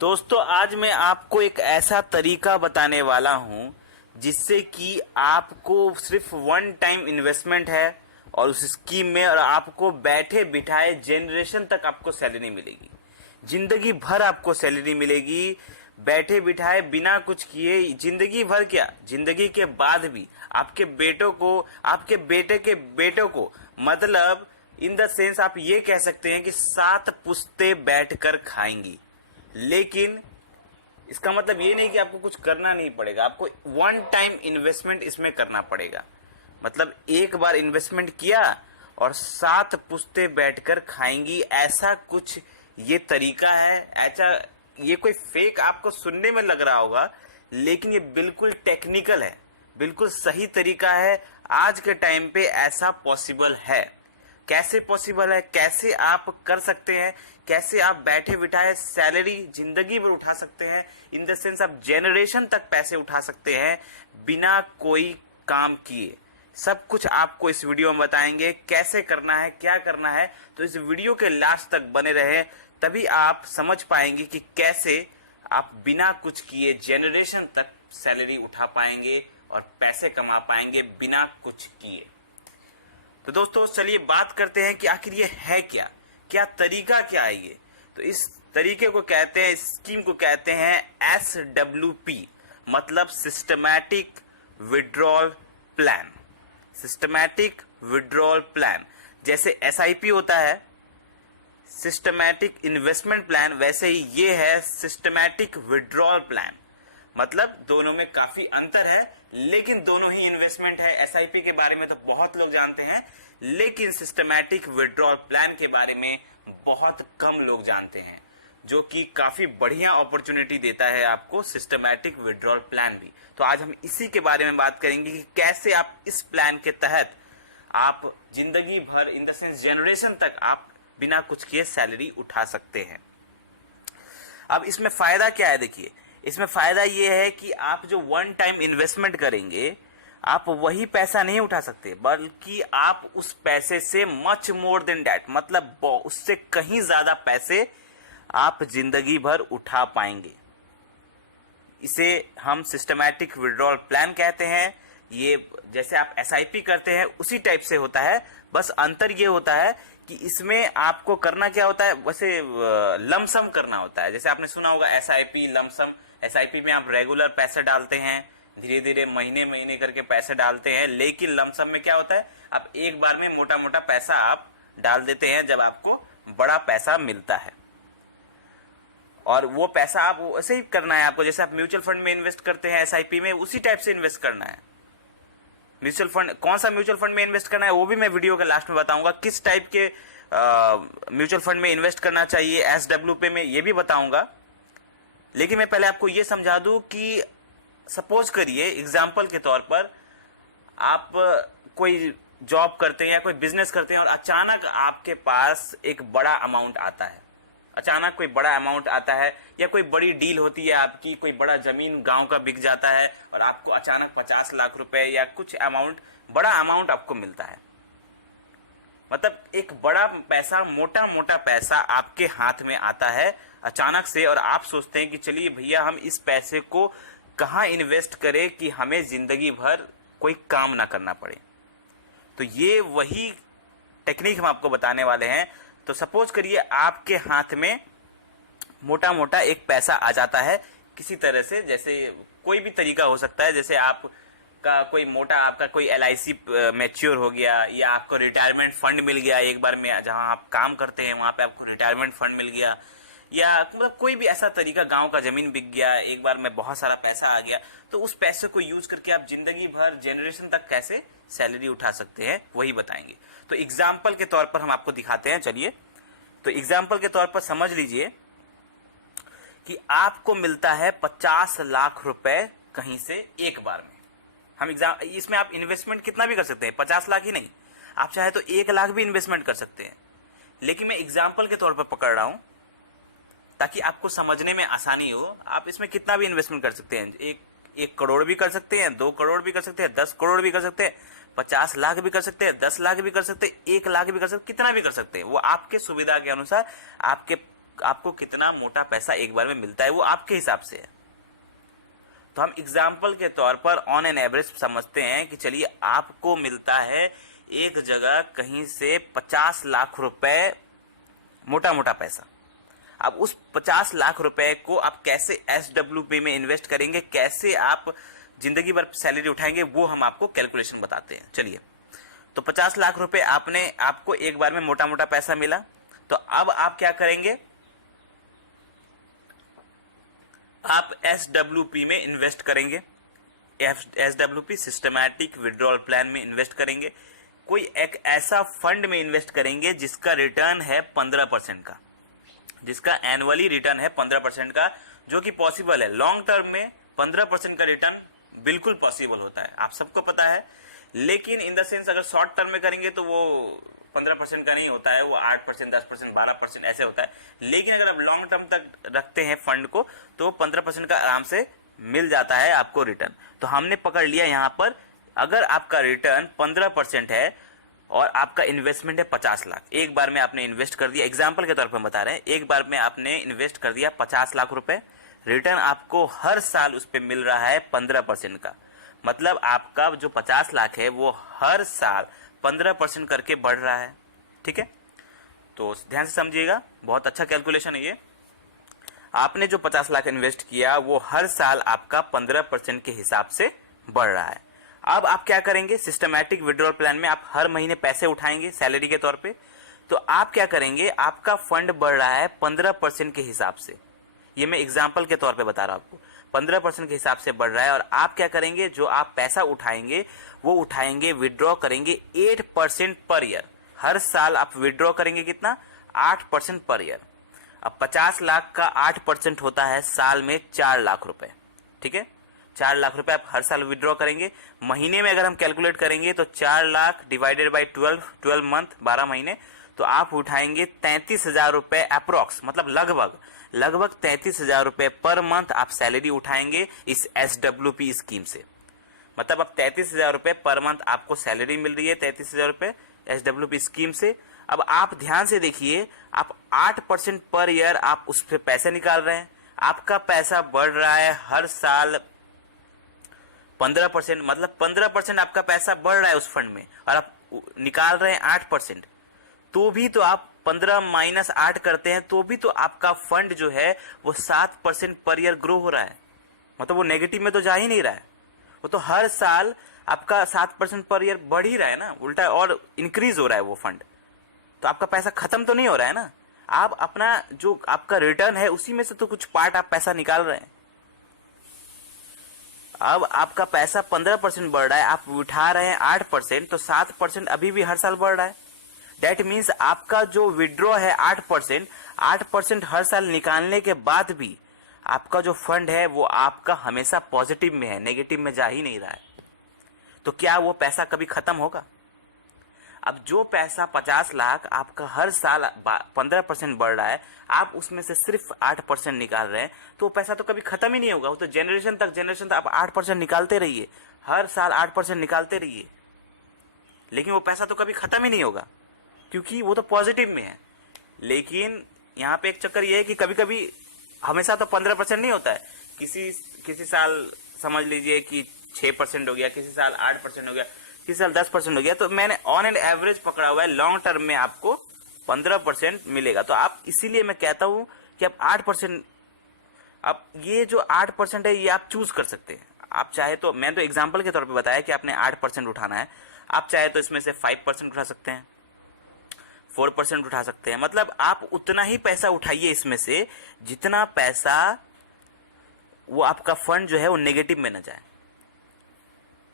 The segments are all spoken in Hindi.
दोस्तों आज मैं आपको एक ऐसा तरीका बताने वाला हूं जिससे कि आपको सिर्फ वन टाइम इन्वेस्टमेंट है और उस स्कीम में और आपको बैठे बिठाए जनरेशन तक आपको सैलरी मिलेगी। जिंदगी भर आपको सैलरी मिलेगी बैठे बिठाए बिना कुछ किए। जिंदगी भर क्या, जिंदगी के बाद भी आपके बेटों को, आपके बेटे के बेटों को, मतलब इन द सेंस आप ये कह सकते हैं कि 7 पुश्ते बैठकर खाएंगी। लेकिन इसका मतलब ये नहीं कि आपको कुछ करना नहीं पड़ेगा, आपको वन टाइम इन्वेस्टमेंट इसमें करना पड़ेगा। मतलब एक बार इन्वेस्टमेंट किया और 7 पुश्ते बैठकर खाएंगी, ऐसा कुछ ये तरीका है। ऐसा ये कोई फेक आपको सुनने में लग रहा होगा, लेकिन ये बिल्कुल टेक्निकल है, बिल्कुल सही तरीका है। आज के टाइम पे ऐसा पॉसिबल है। कैसे पॉसिबल है, कैसे आप कर सकते हैं, कैसे आप बैठे बिठाए सैलरी जिंदगी भर उठा सकते हैं, इन द सेंस आप जनरेशन तक पैसे उठा सकते हैं बिना कोई काम किए। सब कुछ आपको इस वीडियो में बताएंगे, कैसे करना है, क्या करना है। तो इस वीडियो के लास्ट तक बने रहे, तभी आप समझ पाएंगे कि कैसे आप बिना कुछ किए जनरेशन तक सैलरी उठा पाएंगे और पैसे कमा पाएंगे बिना कुछ किए। तो दोस्तों चलिए बात करते हैं कि आखिर ये है क्या, क्या तरीका क्या है ये। तो इस तरीके को कहते हैं, स्कीम को कहते हैं SWP, मतलब systematic withdrawal plan. Systematic withdrawal plan, जैसे SIP होता है सिस्टमैटिक इन्वेस्टमेंट प्लान, वैसे ही ये है सिस्टमैटिक विड्रॉल प्लान। मतलब दोनों में काफी अंतर है, लेकिन दोनों ही इन्वेस्टमेंट है। SIP के बारे में तो बहुत लोग जानते हैं, लेकिन सिस्टमैटिक विड्रॉल प्लान के बारे में बहुत कम लोग जानते हैं, जो कि काफी बढ़िया अपॉर्चुनिटी देता है आपको सिस्टमैटिक विड्रॉल प्लान भी। तो आज हम इसी के बारे में बात करेंगे कि कैसे आप इस प्लान के तहत आप जिंदगी भर, इन द सेंस जनरेशन तक, आप बिना कुछ किए सैलरी उठा सकते हैं। अब इसमें फायदा क्या है, देखिए इसमें फायदा ये है कि आप जो वन टाइम इन्वेस्टमेंट करेंगे, आप वही पैसा नहीं उठा सकते, बल्कि आप उस पैसे से मच मोर देन डैट, मतलब उससे कहीं ज्यादा पैसे आप जिंदगी भर उठा पाएंगे। इसे हम सिस्टमैटिक विड्रॉल प्लान कहते हैं। ये जैसे आप SIP करते हैं उसी टाइप से होता है, बस अंतर ये होता है कि इसमें आपको करना क्या होता है, वैसे लमसम करना होता है। जैसे आपने सुना होगा SIP लमसम। SIP में आप रेगुलर पैसे डालते हैं, धीरे धीरे महीने महीने करके पैसे डालते हैं, लेकिन लमसम में क्या होता है, आप एक बार में मोटा मोटा पैसा आप डाल देते हैं जब आपको बड़ा पैसा मिलता है। और वो पैसा आप वैसे ही करना है आपको, जैसे आप म्यूचुअल फंड में इन्वेस्ट करते हैं SIP में, उसी टाइप से इन्वेस्ट करना है। म्यूचुअल फंड, कौन सा म्यूचुअल फंड में इन्वेस्ट करना है वो भी मैं वीडियो के लास्ट में बताऊंगा। किस टाइप के म्यूचुअल फंड में इन्वेस्ट करना चाहिए SWP में, ये भी बताऊंगा। लेकिन मैं पहले आपको ये समझा दूं कि सपोज करिए एग्जाम्पल के तौर पर आप कोई जॉब करते हैं या कोई बिजनेस करते हैं और अचानक आपके पास एक बड़ा अमाउंट आता है। अचानक कोई बड़ा अमाउंट आता है या कोई बड़ी डील होती है आपकी, कोई बड़ा जमीन गांव का बिक जाता है और आपको अचानक 50 लाख रुपए या कुछ अमाउंट, बड़ा अमाउंट आपको मिलता है। मतलब एक बड़ा पैसा, मोटा मोटा पैसा आपके हाथ में आता है अचानक से, और आप सोचते हैं कि चलिए भैया हम इस पैसे को कहाँ इन्वेस्ट करें कि हमें जिंदगी भर कोई काम ना करना पड़े। तो ये वही टेक्निक हम आपको बताने वाले हैं। तो सपोज करिए आपके हाथ में मोटा मोटा एक पैसा आ जाता है किसी तरह से, जैसे कोई भी तरीका हो सकता है, जैसे आपका कोई मोटा, आपका कोई LIC मैच्योर हो गया, या आपको रिटायरमेंट फंड मिल गया एक बार में, जहां आप काम करते हैं वहां पे आपको रिटायरमेंट फंड मिल गया, या मतलब कोई भी ऐसा तरीका, गांव का जमीन बिक गया, एक बार में बहुत सारा पैसा आ गया। तो उस पैसे को यूज करके आप जिंदगी भर जनरेशन तक कैसे सैलरी उठा सकते हैं वही बताएंगे। तो एग्जाम्पल के तौर पर हम आपको दिखाते हैं, चलिए। तो एग्जाम्पल के तौर पर समझ लीजिए कि आपको मिलता है 50 लाख रुपए कहीं से एक बार में। हम इसमें आप इन्वेस्टमेंट कितना भी कर सकते हैं, 50 लाख ही नहीं, आप चाहे तो 1 लाख भी इन्वेस्टमेंट कर सकते हैं। लेकिन मैं एग्जाम्पल के तौर पर पकड़ रहा हूं ताकि आपको समझने में आसानी हो। आप इसमें कितना भी इन्वेस्टमेंट कर सकते हैं, 1 करोड़ भी कर सकते हैं, 2 करोड़ भी कर सकते हैं, 10 करोड़ भी कर सकते हैं, 50 लाख भी कर सकते हैं, 10 लाख भी कर सकते हैं, 1 लाख भी कर सकते हैं, कितना भी कर सकते हैं। वो आपके सुविधा के अनुसार, आपके आपको कितना मोटा पैसा एक बार में मिलता है वो आपके हिसाब से है। तो हम एग्जाम्पल के तौर पर ऑन एन एवरेज समझते हैं कि चलिए आपको मिलता है एक जगह कहीं से 50 लाख रुपए मोटा मोटा पैसा। अब उस 50 लाख रुपए को आप कैसे SWP में इन्वेस्ट करेंगे, कैसे आप जिंदगी भर सैलरी उठाएंगे, वो हम आपको कैलकुलेशन बताते हैं। चलिए, तो 50 लाख रुपए आपको एक बार में मोटा मोटा पैसा मिला, तो अब आप क्या करेंगे, आप SWP में इन्वेस्ट करेंगे। SWP सिस्टमैटिक विड्रॉल प्लान में इन्वेस्ट करेंगे। कोई एक ऐसा फंड में इन्वेस्ट करेंगे जिसका रिटर्न है 15% का, जिसका एनुअली रिटर्न है 15% का, जो कि पॉसिबल है। लॉन्ग टर्म में 15% का रिटर्न बिल्कुल पॉसिबल होता है, आप सबको पता है। लेकिन इन द सेंस अगर शॉर्ट टर्म में करेंगे तो वो 15% का नहीं होता है, वो 8%, 10%, 12% ऐसे होता है। लेकिन अगर आप लॉन्ग टर्म तक रखते हैं फंड को तो 15% का आराम से मिल जाता है आपको रिटर्न। तो हमने पकड़ लिया यहाँ पर, अगर आपका रिटर्न 15% है और आपका इन्वेस्टमेंट है 50 लाख, एक बार में आपने इन्वेस्ट कर दिया, एग्जाम्पल के तौर पर बता रहे हैं, एक बार में आपने इन्वेस्ट कर दिया 50 लाख रुपए, रिटर्न आपको हर साल उस पर मिल रहा है 15% का। मतलब आपका जो 50 लाख है वो हर साल 15% करके बढ़ रहा है। ठीक है, तो ध्यान से समझिएगा, बहुत अच्छा कैलकुलेशन है ये। आपने जो 50 लाख इन्वेस्ट किया वो हर साल आपका 15% के हिसाब से बढ़ रहा है। अब आप क्या करेंगे, सिस्टमैटिक विड्रॉल प्लान में आप हर महीने पैसे उठाएंगे सैलरी के तौर पे। तो आप क्या करेंगे, आपका फंड बढ़ रहा है 15% के हिसाब से, ये मैं एग्जाम्पल के तौर पे बता रहा हूं आपको, 15% के हिसाब से बढ़ रहा है। और आप क्या करेंगे, जो आप पैसा उठाएंगे वो उठाएंगे, विड्रॉ करेंगे 8% पर ईयर। हर साल आप विड्रॉ करेंगे कितना, 8% पर ईयर। अब 50 लाख का 8% होता है साल में 4 लाख रुपए। ठीक है, 4 लाख रुपए आप हर साल विड्रॉ करेंगे। महीने में अगर हम कैलकुलेट करेंगे तो 4 लाख डिवाइडेड बाई 12 मंथ, 12 महीने, तो आप उठाएंगे 33,000 रुपए अप्रोक्स, मतलब लगभग 33,000 रुपए पर मंथ आप सैलरी उठाएंगे इस SWP स्कीम से। मतलब अब 33,000 रुपए पर मंथ आपको सैलरी मिल रही है, 33,000 रुपए SWP स्कीम से। अब आप ध्यान से देखिए, आप 8% पर ईयर आप उस पे पैसे निकाल रहे हैं, आपका पैसा बढ़ रहा है हर साल 15%, मतलब 15% आपका पैसा बढ़ रहा है उस फंड में, और आप निकाल रहे हैं 8%। तो भी तो आप 15 माइनस 8 करते हैं तो भी तो आपका फंड जो है वो 7% पर ईयर ग्रो हो रहा है। मतलब वो नेगेटिव में तो जा ही नहीं रहा है, वो तो हर साल आपका 7% पर ईयर बढ़ ही रहा है ना, उल्टा और इंक्रीज हो रहा है वो फंड। तो आपका पैसा खत्म तो नहीं हो रहा है ना, आप अपना जो आपका रिटर्न है उसी में से तो कुछ पार्ट आप पैसा निकाल रहे हैं। अब आपका पैसा 15% बढ़ रहा है, आप उठा रहे हैं 8%, तो 7% अभी भी हर साल बढ़ रहा है। दैट मीन्स आपका जो विड्रॉ है 8% हर साल निकालने के बाद भी आपका जो फंड है वो आपका हमेशा पॉजिटिव में है, नेगेटिव में जा ही नहीं रहा है। तो क्या वो पैसा कभी खत्म होगा? अब जो पैसा 50 लाख आपका हर साल 15% बढ़ रहा है, आप उसमें से सिर्फ 8% निकाल रहे हैं, तो वो पैसा तो कभी खत्म ही नहीं होगा। वो तो जनरेशन तक आप 8% निकालते रहिए, हर साल 8% निकालते रहिए, लेकिन वो पैसा तो कभी खत्म ही नहीं होगा, क्योंकि वो तो पॉजिटिव में है। लेकिन यहाँ पे एक चक्कर ये है कि कभी कभी हमेशा तो 15% नहीं होता है, किसी साल समझ लीजिए कि 6% हो गया, किसी साल 8% हो गया, किसी साल 10% हो गया। तो मैंने ऑन एन एवरेज पकड़ा हुआ है, लॉन्ग टर्म में आपको 15% मिलेगा। तो आप इसीलिए मैं कहता हूं कि आप 8%, अब ये जो 8% है ये आप चूज कर सकते हैं। आप चाहे तो, मैं तो एग्जाम्पल के तौर पे बताया कि आपने 8% उठाना है, आप चाहे तो इसमें से 5% उठा सकते हैं, 4% उठा सकते हैं। मतलब आप उतना ही पैसा उठाइए इसमें से जितना पैसा वो आपका फंड जो है वो नेगेटिव में न जाए।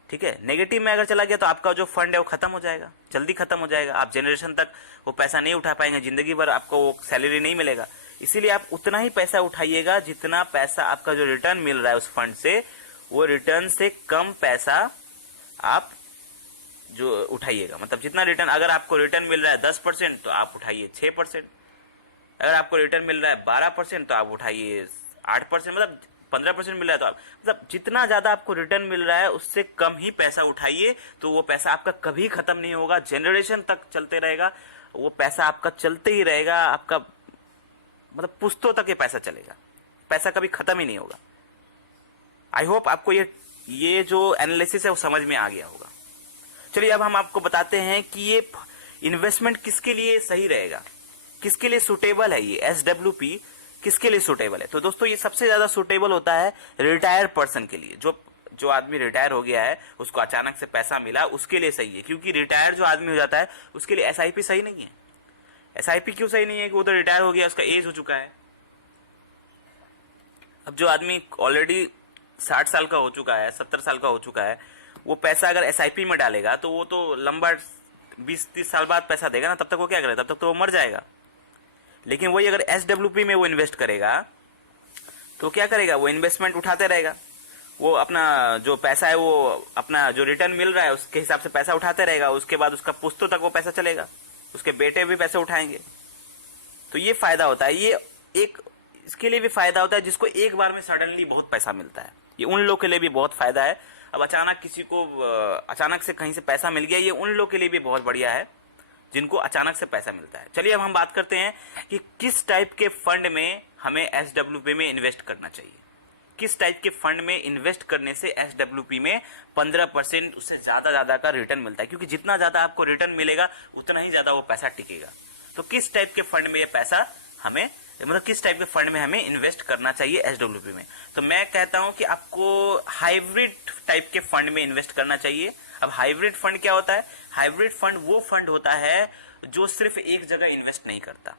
ठीक है, नेगेटिव में अगर चला गया तो आपका जो फंड है वो खत्म हो जाएगा, जल्दी खत्म हो जाएगा, आप जनरेशन तक वो पैसा नहीं उठा पाएंगे, जिंदगी भर आपको वो सैलरी नहीं मिलेगा। इसीलिए आप उतना ही पैसा उठाइएगा जितना पैसा आपका जो रिटर्न मिल रहा है उस फंड से, वो रिटर्न से कम पैसा आप जो उठाइएगा। मतलब जितना रिटर्न, अगर आपको रिटर्न मिल रहा है 10% तो आप उठाइए 6%, अगर आपको रिटर्न मिल रहा है 12% तो आप उठाइए 8%, मतलब 15% मिल रहा है तो आप, मतलब जितना ज्यादा आपको रिटर्न मिल रहा है उससे कम ही पैसा उठाइए। तो वो पैसा आपका कभी खत्म नहीं होगा, जनरेशन तक चलते रहेगा, वो पैसा आपका चलते ही रहेगा, आपका मतलब पुश्तों तक ये पैसा चलेगा, पैसा कभी खत्म ही नहीं होगा। आई होप आपको ये जो एनालिसिस है वो समझ में आ गया होगा। चलिए अब हम आपको बताते हैं कि ये इन्वेस्टमेंट किसके लिए सही रहेगा, किसके लिए सुटेबल है, ये SWP किसके लिए सुटेबल है। तो दोस्तों ये सबसे ज्यादा सुटेबल होता है रिटायर्ड पर्सन के लिए। जो आदमी रिटायर हो गया है, उसको अचानक से पैसा मिला, उसके लिए सही है। क्योंकि रिटायर जो आदमी हो जाता है उसके लिए SIP सही नहीं है। SIP क्यों सही नहीं है? कि वो तो रिटायर हो गया, उसका एज हो चुका है। अब जो आदमी ऑलरेडी 60 साल का हो चुका है, 70 साल का हो चुका है, वो पैसा अगर SIP में डालेगा तो वो तो लंबा 20-30 साल बाद पैसा देगा ना, तब तक वो क्या करेगा? तब तक तो वो मर जाएगा। लेकिन वही अगर SWP में वो इन्वेस्ट करेगा तो क्या करेगा? वो इन्वेस्टमेंट उठाते रहेगा, वो अपना जो पैसा है वो अपना जो रिटर्न मिल रहा है उसके हिसाब से पैसा उठाते रहेगा। उसके बाद उसका पुश्तों तक वो पैसा चलेगा, उसके बेटे भी पैसे उठाएंगे। तो ये फायदा होता है। ये एक इसके लिए भी फायदा होता है जिसको एक बार में सडनली बहुत पैसा मिलता है, ये उन लोग के लिए भी बहुत फायदा है। अब अचानक किसी को अचानक से कहीं से पैसा मिल गया, ये उन लोग के लिए भी बहुत बढ़िया है जिनको अचानक से पैसा मिलता है। चलिए अब हम बात करते हैं कि किस टाइप के फंड में हमें SWP में इन्वेस्ट करना चाहिए। किस टाइप के फंड में इन्वेस्ट करने से SWP में 15% उससे ज्यादा का रिटर्न मिलता है। क्योंकि जितना ज्यादा आपको रिटर्न मिलेगा उतना ही ज्यादा वो पैसा टिकेगा। तो किस टाइप के फंड में ये पैसा हमें, मतलब किस टाइप के फंड में हमें इन्वेस्ट करना चाहिए SWP में? तो मैं कहता हूं कि आपको हाइब्रिड टाइप के फंड में इन्वेस्ट करना चाहिए। अब हाइब्रिड फंड क्या होता है? हाइब्रिड फंड वो फंड होता है जो सिर्फ एक जगह इन्वेस्ट नहीं करता,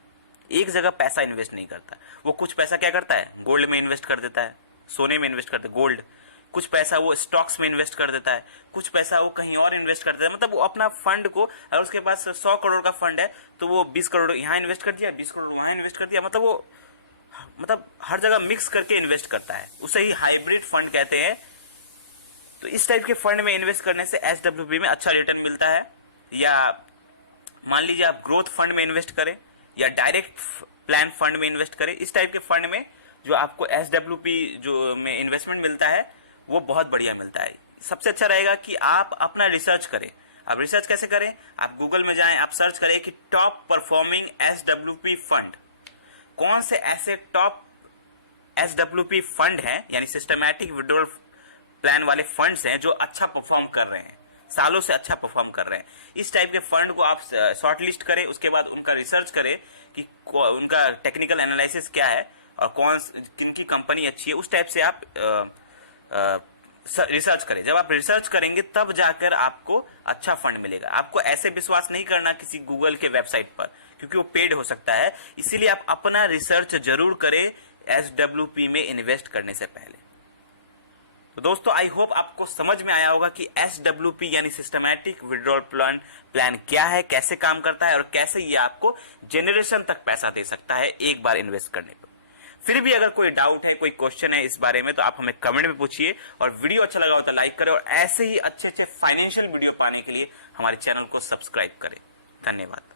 एक जगह पैसा इन्वेस्ट नहीं करता। वो कुछ पैसा क्या करता है? गोल्ड में इन्वेस्ट कर देता है, सोने में इन्वेस्ट करते गोल्ड, कुछ पैसा वो स्टॉक्स में इन्वेस्ट कर देता है, कुछ पैसा वो कहीं और इन्वेस्ट कर देता है। मतलब वो अपना फंड को, अगर उसके पास 100 करोड़ का फंड है तो वो 20 करोड़ यहाँ इन्वेस्ट कर दिया, 20 करोड़ वहां इन्वेस्ट कर दिया। मतलब वो हर जगह मिक्स करके इन्वेस्ट करता है, उसे ही हाइब्रिड फंड कहते हैं। तो इस टाइप के फंड में इन्वेस्ट करने से SWP में अच्छा रिटर्न मिलता है। या मान लीजिए आप ग्रोथ फंड में इन्वेस्ट करें या डायरेक्ट प्लान फंड में इन्वेस्ट करें, इस टाइप के फंड में जो आपको SWP जो में इन्वेस्टमेंट मिलता है वो बहुत बढ़िया मिलता है। सबसे अच्छा रहेगा कि आप अपना रिसर्च करें। आप रिसर्च कैसे करें? आप गूगल में जाएं, आप सर्च करें कि टॉप परफॉर्मिंग SWP फंड, कौन से ऐसे टॉप SWP फंड हैं, यानी सिस्टमैटिक विड्रॉल प्लान वाले फंड्स हैं जो अच्छा परफॉर्म कर रहे हैं, सालों से अच्छा परफॉर्म कर रहे हैं। इस टाइप के फंड को आप शॉर्ट लिस्ट करें, उसके बाद उनका रिसर्च करें कि उनका टेक्निकल एनालिसिस क्या है और किन की कंपनी अच्छी है। उस टाइप से आप रिसर्च करें। जब आप रिसर्च करेंगे तब जाकर आपको अच्छा फंड मिलेगा। आपको ऐसे विश्वास नहीं करना किसी गूगल के वेबसाइट पर, क्योंकि वो पेड हो सकता है। इसीलिए आप अपना रिसर्च जरूर करें SWP में इन्वेस्ट करने से पहले। तो दोस्तों आई होप आपको समझ में आया होगा कि SWP यानी सिस्टमैटिक विड्रॉल प्लान क्या है, कैसे काम करता है और कैसे ये आपको जनरेशन तक पैसा दे सकता है एक बार इन्वेस्ट करने पर। फिर भी अगर कोई डाउट है, कोई क्वेश्चन है इस बारे में, तो आप हमें कमेंट में पूछिए। और वीडियो अच्छा लगा हो तो लाइक करें और ऐसे ही अच्छे फाइनेंशियल वीडियो पाने के लिए हमारे चैनल को सब्सक्राइब करें। धन्यवाद।